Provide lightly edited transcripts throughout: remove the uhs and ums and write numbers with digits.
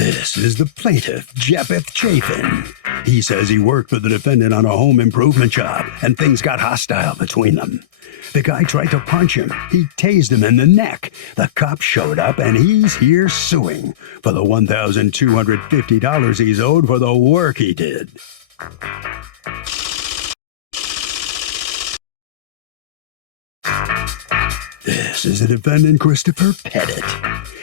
This is the plaintiff, Jeppeth Chafin. He says he worked for the defendant on a home improvement job, and things got hostile between them. The guy tried to punch him. He tased him in the neck. The cop showed up, and he's here suing for the $1,250 he's owed for the work he did. This is the defendant, Christopher Pettit.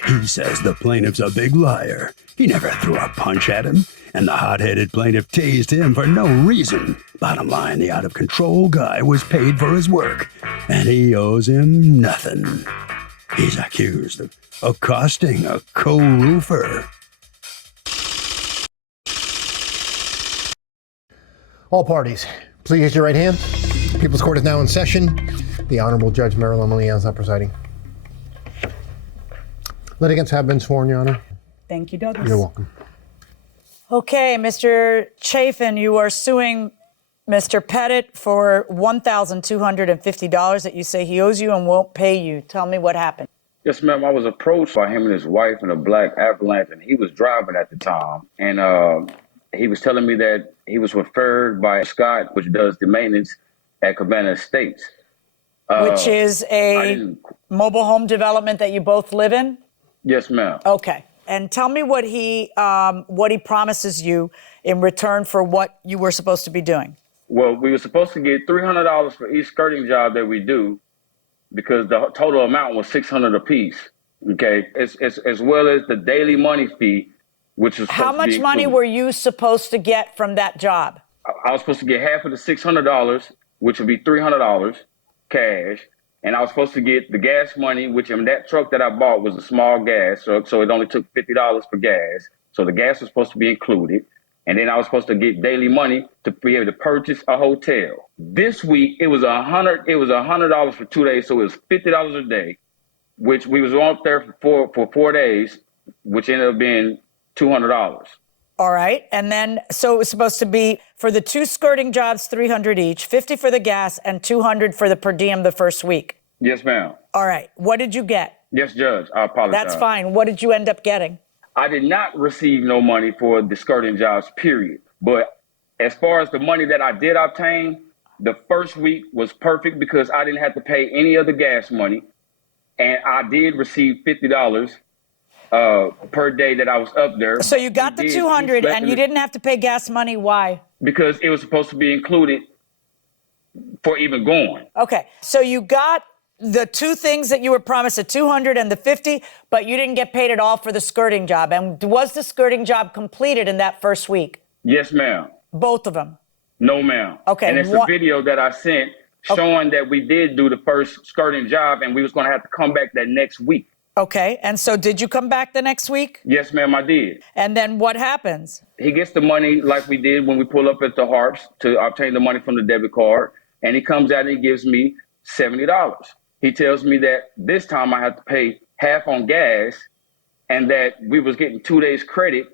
He says the plaintiff's a big liar. He never threw a punch at him, and the hot-headed plaintiff tased him for no reason. Bottom line, the out-of-control guy was paid for his work, and he owes him nothing. He's accused of accosting a co-roofer. All parties, please raise your right hand. People's Court is now in session. The Honorable Judge Marilyn O'Leary is now presiding. Litigants have been sworn, Your Honor. Thank you, Douglas. You're welcome. Okay, Mr. Chafin, you are suing Mr. Pettit for $1,250 that you say he owes you and won't pay you. Tell me what happened. Yes, ma'am. I was approached by him and his wife in a black Avalanche, and he was driving at the time. And he was telling me that he was referred by Scott, which does the maintenance at Cabana Estates. Which is a mobile home development that you both live in? Yes, ma'am. Okay. And tell me what he promises you in return for what you were supposed to be doing. Well, we were supposed to get $300 for each skirting job that we do, because the total amount was $600 apiece. Okay, as well as the daily money fee, which is how much money were you supposed to get from that job? I was supposed to get half of the $600, which would be $300 cash. And I was supposed to get the gas money, which in that truck that I bought was a small gas truck, so it only took $50 for gas. So the gas was supposed to be included. And then I was supposed to get daily money to be able to purchase a hotel. This week it was $100 for 2 days, so it was $50 a day, which we was on there for 4 days, which ended up being $200. All right. And then, so it was supposed to be for the 2 skirting jobs, $300 each, $50 for the gas, and $200 for the per diem the first week. Yes, ma'am. All right. What did you get? Yes, Judge. I apologize. That's fine. What did you end up getting? I did not receive no money for the skirting jobs, period. But as far as the money that I did obtain, the first week was perfect because I didn't have to pay any of the gas money. And I did receive $50 per day that I was up there. So you got the 200 and you didn't have to pay gas money. Why? Because it was supposed to be included for even going. Okay. So you got the 2 things that you were promised, the 200 and the 50, but you didn't get paid at all for the skirting job. And was the skirting job completed in that first week? Yes, ma'am. Both of them? No, ma'am. Okay. And it's a video that I sent showing that we did do the first skirting job and we was going to have to come back that next week. Okay. And so did you come back the next week? Yes, ma'am, I did. And then what happens? He gets the money like we did when we pull up at the Harps to obtain the money from the debit card. And he comes out and he gives me $70. He tells me that this time I have to pay half on gas and that we was getting 2 days credit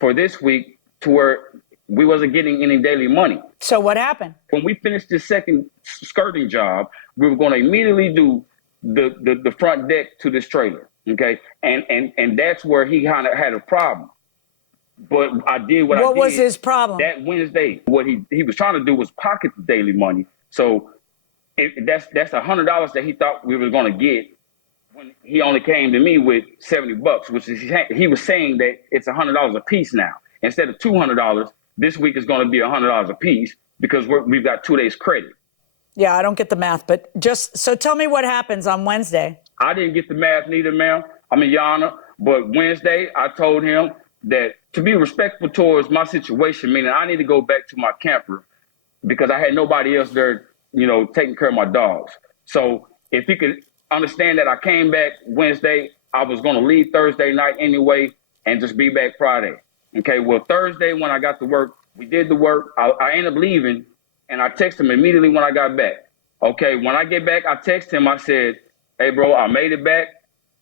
for this week to where we wasn't getting any daily money. So what happened? When we finished the second skirting job, we were going to immediately do the front deck to this trailer. Okay. And that's where he kind of had a problem. But I did what I did. What was his problem? That Wednesday, what he was trying to do was pocket the daily money. So that's $100 that he thought we were going to get when he only came to me with $70, which is, he was saying that it's $100 a piece now. Instead of $200, this week is going to be $100 a piece because we've got 2 days credit. Yeah, I don't get the math, but just, so tell me what happens on Wednesday. I didn't get the math neither, ma'am. I mean, Your Honor, but Wednesday I told him that to be respectful towards my situation, meaning I need to go back to my camper because I had nobody else there, taking care of my dogs. So if he could understand that I came back Wednesday, I was going to leave Thursday night anyway and just be back Friday. Okay, well, Thursday when I got to work, we did the work. I ended up leaving and I texted him immediately when I got back. Okay, when I get back, I text him. I said, "Hey, bro, I made it back.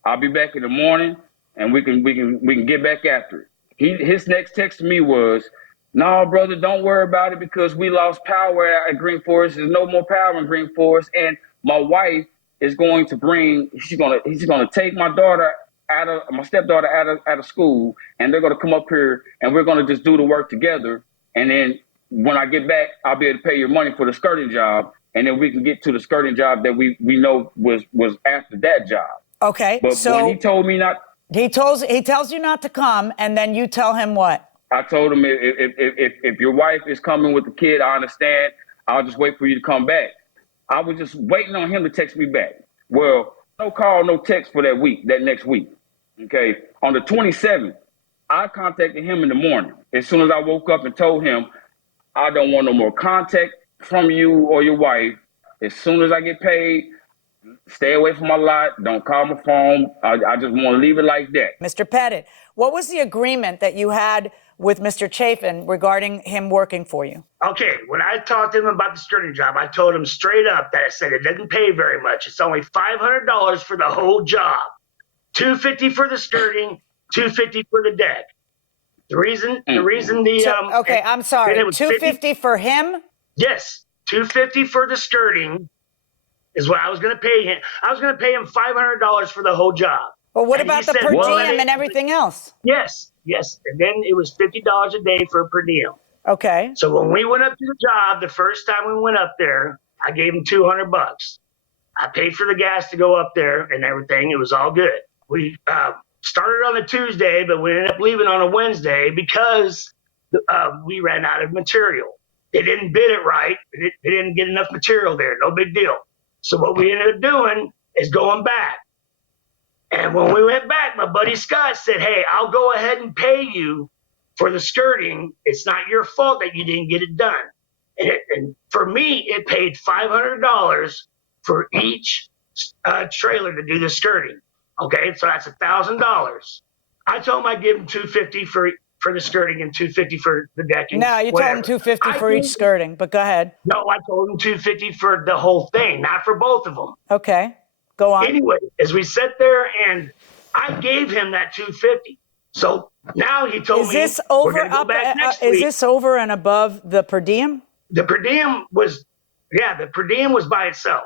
I'll be back in the morning and we can get back after it." His next text to me was, "No, brother, don't worry about it because we lost power at Green Forest. There's no more power in Green Forest. And my wife is going to he's going to take my daughter my stepdaughter out of school, and they're gonna come up here, and we're gonna just do the work together. And then when I get back, I'll be able to pay your money for the skirting job, and then we can get to the skirting job that we know was after that job. Okay, But so when he told me not, he tells you not to come, and then you tell him what? I told him if your wife is coming with the kid, I understand. I'll just wait for you to come back. I was just waiting on him to text me back. Well, no call, no text for that next week. Okay. On the 27th, I contacted him in the morning. As soon as I woke up and told him, I don't want no more contact from you or your wife. As soon as I get paid, stay away from my lot. Don't call my phone. I just want to leave it like that. Mr. Pettit, what was the agreement that you had with Mr. Chafin regarding him working for you? Okay, when I talked to him about the skirting job, I told him straight up that I said it doesn't pay very much. It's only $500 for the whole job. $250 for the skirting, $250 for the deck. The reason okay, I'm sorry. $250 for him? Yes, $250 for the skirting is what I was going to pay him. I was going to pay him $500 for the whole job. Well, what And about he the said, per well, diem and everything else? Yes. And then it was $50 a day for per diem. Okay. So when we went up to the job, the first time we went up there, I gave him $200. I paid for the gas to go up there and everything. It was all good. We started on a Tuesday, but we ended up leaving on a Wednesday because we ran out of material. They didn't bid it right. They didn't get enough material there. No big deal. So what we ended up doing is going back. And when we went back, my buddy Scott said, hey, I'll go ahead and pay you for the skirting. It's not your fault that you didn't get it done. And for me, it paid $500 for each trailer to do the skirting. Okay, so that's $1,000. I told him I'd give him $250 for the skirting and $250 for the decking. No, you told him $250 for each skirting, but go ahead. No, I told him $250 for the whole thing, not for both of them. Okay, go on. Anyway, as we sat there and I gave him that $250. So now he told me this we're going to go back next week. Is this over and above the per diem? The per diem was by itself.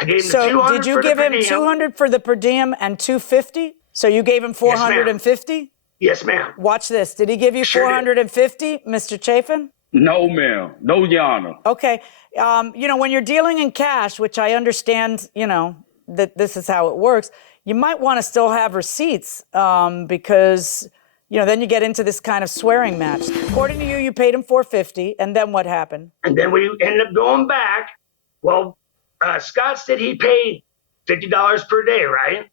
I gave him So $200 did you for the give per him diem. $200 for the per diem and $250? So you gave him $450? Yes, ma'am. Watch this. Did he give you Sure $450, Mr. Chafin? No, ma'am. No, Your Honor. Okay. When you're dealing in cash, which I understand, that this is how it works, you might want to still have receipts because, then you get into this kind of swearing match. According to you, you paid him $450, and then what happened? And then we ended up going back. Well, Scott said he paid $50 per day, right?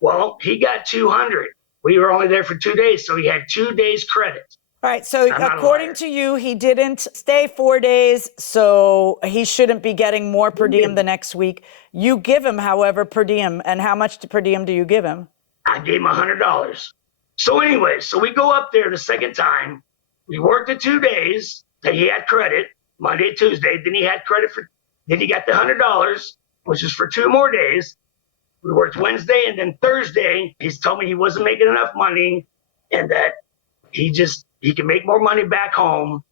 Well, he got $200. We were only there for 2 days, so he had 2 days credit. All right, so according to you, he didn't stay 4 days, so he shouldn't be getting more per diem the next week. You give him, however, per diem, and how much per diem do you give him? I gave him $100. So anyway, so we go up there the second time. We worked the 2 days that he had credit, Monday, Tuesday. Then he had credit then he got the $100, which is for 2 more days. We worked Wednesday, and then Thursday, he's told me he wasn't making enough money and that he can make more money back home.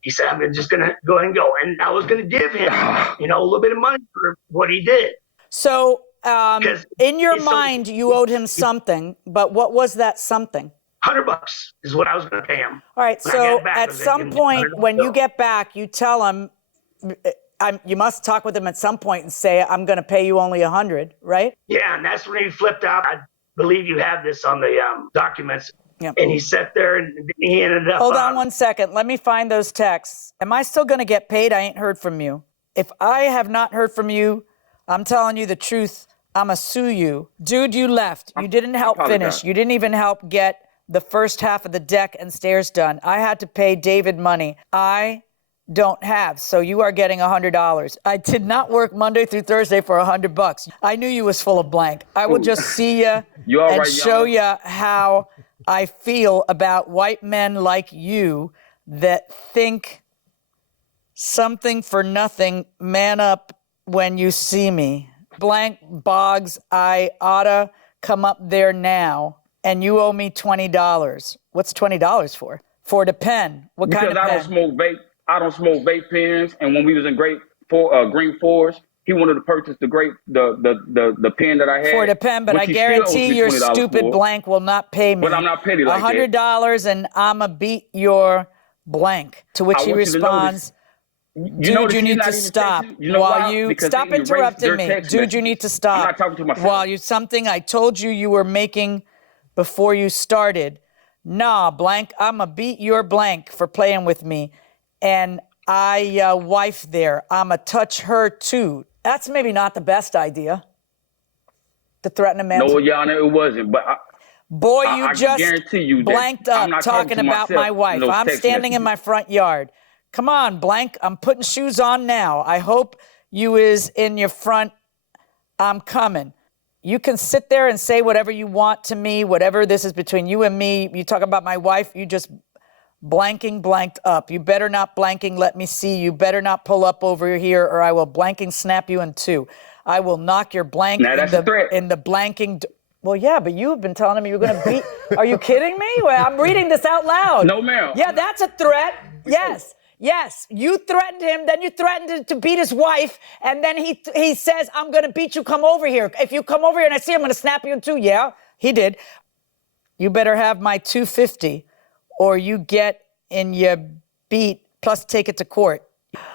He said, I'm just going to go ahead and go. And I was going to give him, a little bit of money for what he did. So in your mind, you owed him something, but what was that something? $100 is what I was going to pay him. All right, so at some point when you get back, you tell him, you must talk with him at some point and say, I'm going to pay you only $100, right? Yeah, and that's when he flipped out. I believe you have this on the documents. Yep. And he sat there and he ended up. Hold on 1 second. Let me find those texts. Am I still going to get paid? I ain't heard from you. If I have not heard from you, I'm telling you the truth. I'm going to sue you. Dude, you left. You didn't help finish. You didn't even help get the first half of the deck and stairs done. I had to pay David money. I don't have, so you are getting $100. I did not work Monday through Thursday for $100. I knew you was full of blank. I will just see you and show you how I feel about white men like you that think something for nothing, man up when you see me. Blank Boggs, I oughta come up there now, and you owe me $20. What's $20 for? For the pen. What kind of pen? Because I don't smoke vape pens, and when we was in Green Forest, He wanted to purchase the pen that I had. For the pen, but which I he still owes guarantee me your $20 stupid for. blank will not pay me. But I'm not petty like that. $100 and I'ma beat your blank. To which I he want you to responds, You dude, you need to stop. While you stop interrupting me. Dude, you need to stop. I'm not talking to myself. While you something I told you you were making before you started. Nah, blank, I'ma beat your blank for playing with me. And I wife there, I'ma touch her too. That's maybe not the best idea. To threaten a man. No, Your Honor, it wasn't. But boy, you I just guarantee you that blanked I'm up not talking about my wife. I'm standing in my front yard. Come on, blank, I'm putting shoes on now. I hope you is in your front. I'm coming. You can sit there and say whatever you want to me, whatever this is between you and me. You talk about my wife, you just blanked up. You better not blanking let me see. You better not pull up over here or I will blanking snap you in two. I will knock your blank now, that's a threat. in the blanking. Well, yeah, but you have been telling me you're going to beat. Are you kidding me? Well, I'm reading this out loud. No, ma'am. Yeah, that's a threat. Yes. Yes, you threatened him, then you threatened to beat his wife, and then he says, I'm going to beat you, come over here. If you come over here and I see him, I'm going to snap you in two. Yeah, he did. You better have my $250 or you get in your beat, plus take it to court.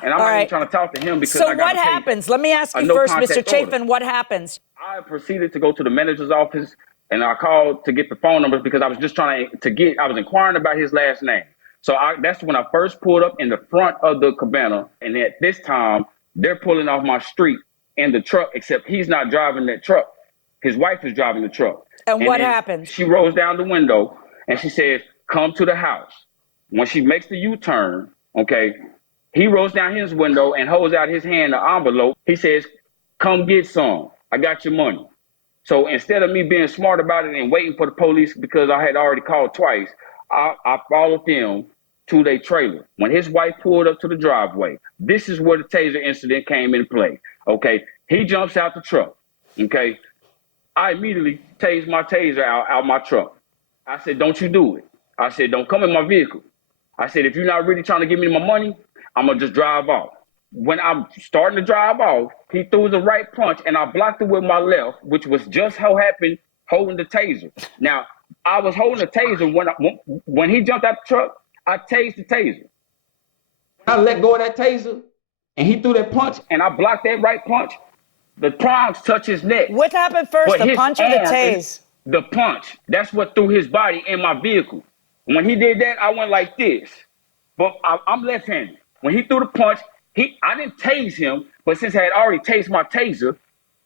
And I'm not even trying to talk to him because so I got what happens? Let me ask you first, Mr. Chafin, what happens? I proceeded to go to the manager's office, and I called to get the phone numbers because I was just trying to I was inquiring about his last name. So that's when I first pulled up in the front of the cabana. And at this time, they're pulling off my street in the truck, except he's not driving that truck. His wife is driving the truck. And what happens? She rolls down the window and she says, come to the house. When she makes the U-turn, okay, he rolls down his window and holds out his hand, the envelope. He says, come get some. I got your money. So instead of me being smart about it and waiting for the police because I had already called twice, I followed them to their trailer. When his wife pulled up to the driveway, this is where the taser incident came into play. Okay, he jumps out the truck. Okay, I immediately tased my taser out my truck. I said, don't you do it. I said, don't come in my vehicle. I said, if you're not really trying to give me my money, I'm going to just drive off. When I'm starting to drive off, he threw the right punch and I blocked it with my left, which was just how happened holding the taser. Now, I was holding the taser when he jumped out the truck, I tased the taser. I let go of that taser and he threw that punch and I blocked that right punch. The prongs touch his neck. What happened first, the punch or the tase? The punch. That's what threw his body in my vehicle. When he did that, I went like this. But I'm left-handed. When he threw the punch, I didn't tase him, but since I had already tased my taser,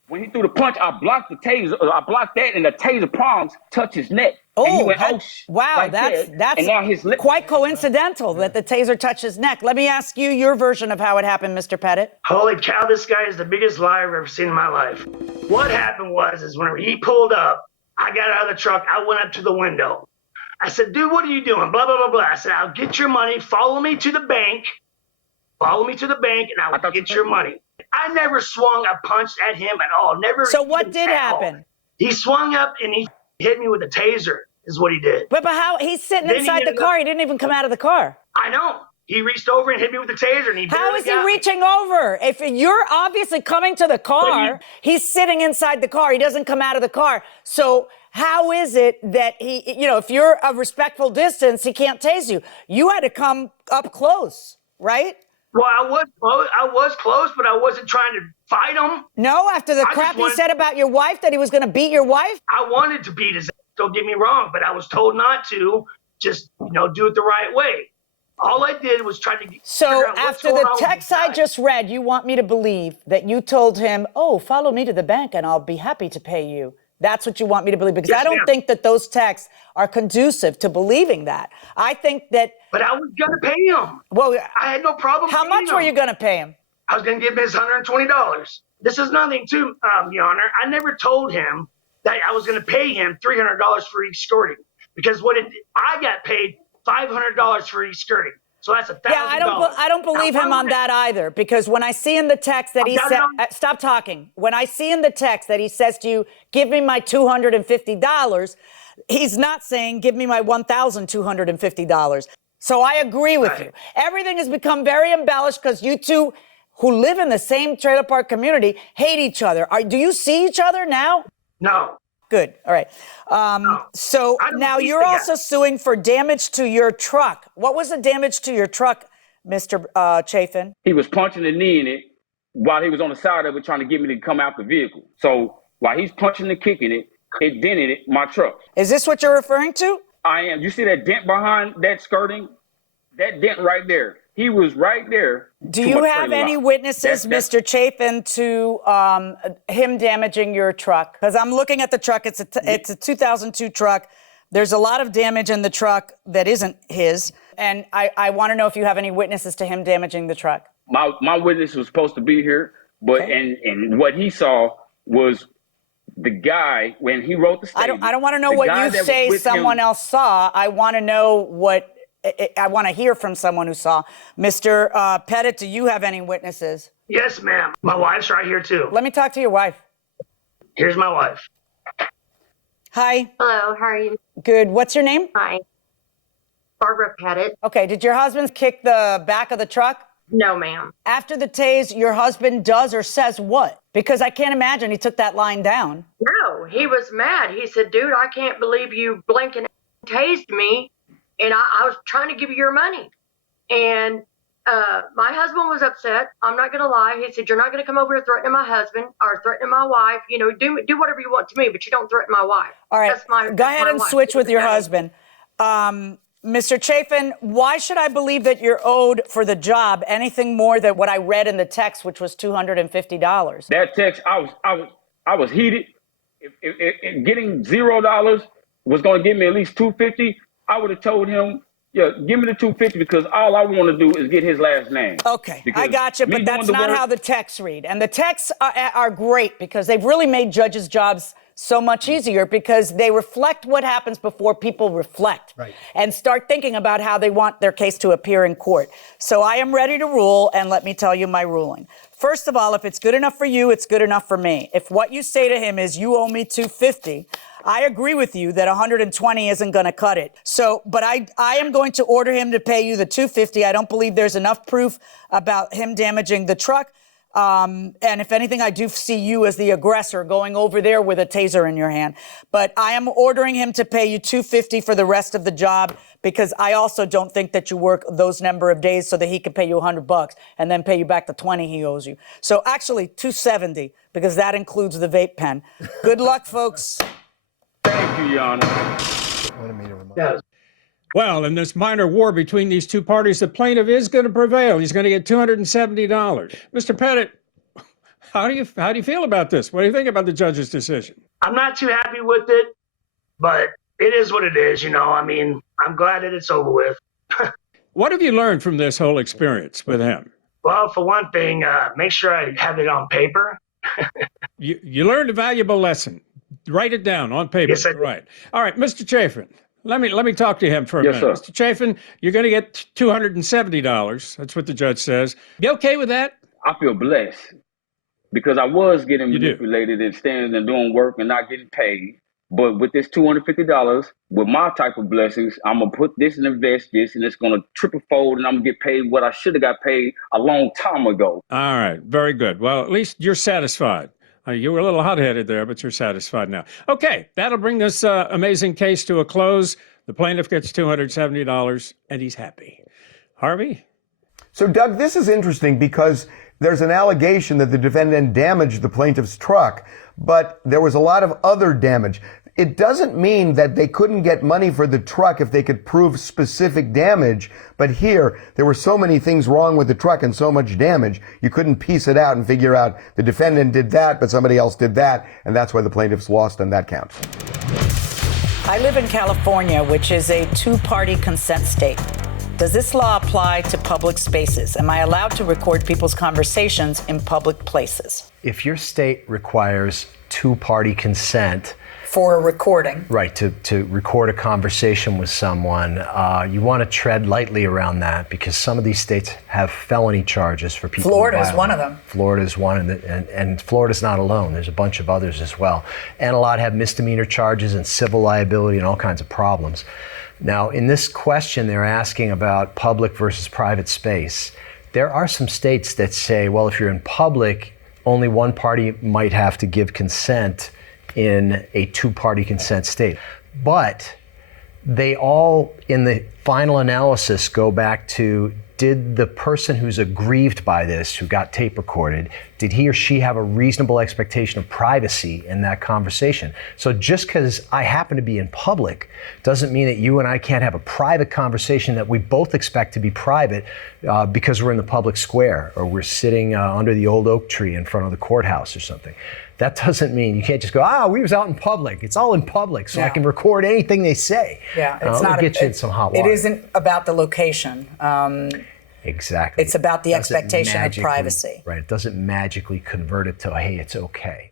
when he threw the punch, I blocked the taser. I blocked that, and the taser prongs touched his neck. Oh, wow, like that's and now his quite coincidental that the taser touched his neck. Let me ask you your version of how it happened, Mr. Pettit. Holy cow, this guy is the biggest liar I've ever seen in my life. What happened is whenever he pulled up, I got out of the truck, I went up to the window. I said, dude, what are you doing? Blah, blah, blah, blah. I said, I'll get your money. Follow me to the bank. Follow me to the bank, and I will get your money. I never swung a punch at him at all. Never. So what did happen? He swung up and he hit me with a taser, is what he did. But how? He's sitting inside the car. He didn't even come out of the car. I know. He reached over and hit me with the taser, and he How is he reaching over? If you're obviously coming to the car, he's sitting inside the car. He doesn't come out of the car. So how is it that he, if you're a respectful distance, he can't tase you? You had to come up close, right? Well, I was close, but I wasn't trying to fight him. No, after the crap he said about your wife, that he was going to beat your wife? I wanted to beat his ass, don't get me wrong, but I was told not to. Just, do it the right way. All I did was try to So after the text I just read, you want me to believe that you told him, oh, follow me to the bank and I'll be happy to pay you. That's what you want me to believe, because I don't think that those texts are conducive to believing that. I think that... But I was going to pay him. Well, I had no problem How much were you going to pay him? I was going to give him his $120. This is nothing to, Your Honor. I never told him that I was going to pay him $300 for each skirting, because I got paid $500 for each skirting. So that's $1,000. Yeah, I don't believe him on that either, because when I see in the text that he said, stop talking. When I see in the text that he says to you, give me my $250, he's not saying give me my $1,250. So I agree with you. Everything has become very embellished because you two who live in the same trailer park community hate each other. Do you see each other now? No. Good. All right. So I don't now see you're the guy. also suing for damage to your truck. What was the damage to your truck, Mr. Chafin? He was punching a knee in it while he was on the side of it trying to get me to come out the vehicle. So while he's punching and kicking it, it dented my truck. Is this what you're referring to? I am. You see that dent behind that skirting? That dent right there. He was right there. Do to you my have trailer any lot. witnesses, That's- Mr. Chafin, to him damaging your truck? Because I'm looking at the truck. It's a 2002 truck. There's a lot of damage in the truck that isn't his. And I want to know if you have any witnesses to him damaging the truck. My witness was supposed to be here, but Okay. and what he saw was the guy when he wrote the statement. I don't want to know the what guy you that was say with someone him- else saw. I want to know I want to hear from someone who saw. Mr. Pettit, do you have any witnesses? Yes, ma'am. My wife's right here too. Let me talk to your wife. Here's my wife. Hi. Hello, how are you? Good. What's your name? Hi. Barbara Pettit. Okay. Did your husband kick the back of the truck? No, ma'am. After the tase, your husband does or says what? Because I can't imagine he took that line down. No, he was mad. He said, dude, I can't believe you blinking tased me. And I was trying to give you your money. And my husband was upset. I'm not going to lie. He said, you're not going to come over here threatening my husband or threatening my wife. You know, do whatever you want to me, but you don't threaten my wife. All right. Go ahead and wife. switch with your Okay. husband. Mr. Chafin, why should I believe that you're owed for the job anything more than what I read in the text, which was $250? That text, I was heated. If getting $0 was going to give me at least $250, I would have told him, yeah, give me the $250 because all I want to do is get his last name. Okay, Because I got you, me but that's doing the not work- how the texts read. And the texts are great because they've really made judges' jobs so much easier because they reflect what happens before people reflect and start thinking about how they want their case to appear in court. So I am ready to rule, and let me tell you my ruling. First of all, if it's good enough for you, it's good enough for me. If what you say to him is you owe me $250, I agree with you that $120 isn't going to cut it. So, but I am going to order him to pay you the $250. I don't believe there's enough proof about him damaging the truck. And if anything, I do see you as the aggressor going over there with a taser in your hand. But I am ordering him to pay you $250 for the rest of the job because I also don't think that you work those number of days so that he can pay you $100 and then pay you back the $20 he owes you. So actually $270 because that includes the vape pen. Good luck, folks. Thank you, Your Honor. Yes. Well, in this minor war between these two parties, the plaintiff is going to prevail. He's going to get $270. Mr. Pettit, how do you feel about this? What do you think about the judge's decision? I'm not too happy with it, but it is what it is, you know. I mean, I'm glad that it's over with. What have you learned from this whole experience with him? Well, for one thing, make sure I have it on paper. You learned a valuable lesson. Write it down on paper. Yes, I did. Right. All right, Mr. Chafin. Let me talk to him for a Yes, minute. sir. Mr. Chafin, you're going to get $270. That's what the judge says. You okay with that? I feel blessed because I was getting You do. manipulated and standing and doing work and not getting paid. But with this $250, with my type of blessings, I'm going to put this and invest this, and it's going to triple fold, and I'm going to get paid what I should have got paid a long time ago. All right. Very good. Well, at least you're satisfied. You were a little hot-headed there, but you're satisfied now. Okay, that'll bring this amazing case to a close. The plaintiff gets $270, and he's happy. Harvey? So, Doug, this is interesting because there's an allegation that the defendant damaged the plaintiff's truck, but there was a lot of other damage. It doesn't mean that they couldn't get money for the truck if they could prove specific damage. But here, there were so many things wrong with the truck and so much damage, you couldn't piece it out and figure out the defendant did that, but somebody else did that. And that's why the plaintiff's lost on that count. I live in California, which is a two-party consent state. Does this law apply to public spaces? Am I allowed to record people's conversations in public places? If your state requires two-party consent, For a recording. right, to record a conversation with someone, you want to tread lightly around that because some of these states have felony charges for people. Florida is violate. one of them. Florida is one, and Florida's not alone. There's a bunch of others as well. And a lot have misdemeanor charges and civil liability and all kinds of problems. Now, in this question, they're asking about public versus private space. There are some states that say, well, if you're in public, only one party might have to give consent in a two-party consent state. But they all, in the final analysis, go back to, did the person who's aggrieved by this, who got tape recorded, did he or she have a reasonable expectation of privacy in that conversation? So just because I happen to be in public doesn't mean that you and I can't have a private conversation that we both expect to be private because we're in the public square or we're sitting under the old oak tree in front of the courthouse or something. That doesn't mean you can't just go, we was out in public. It's all in public, so I can record anything they say. Yeah, it's not get you in some hot water. It isn't about the location. Exactly. It's about the expectation of privacy. Right. It doesn't magically convert it to, hey, it's okay.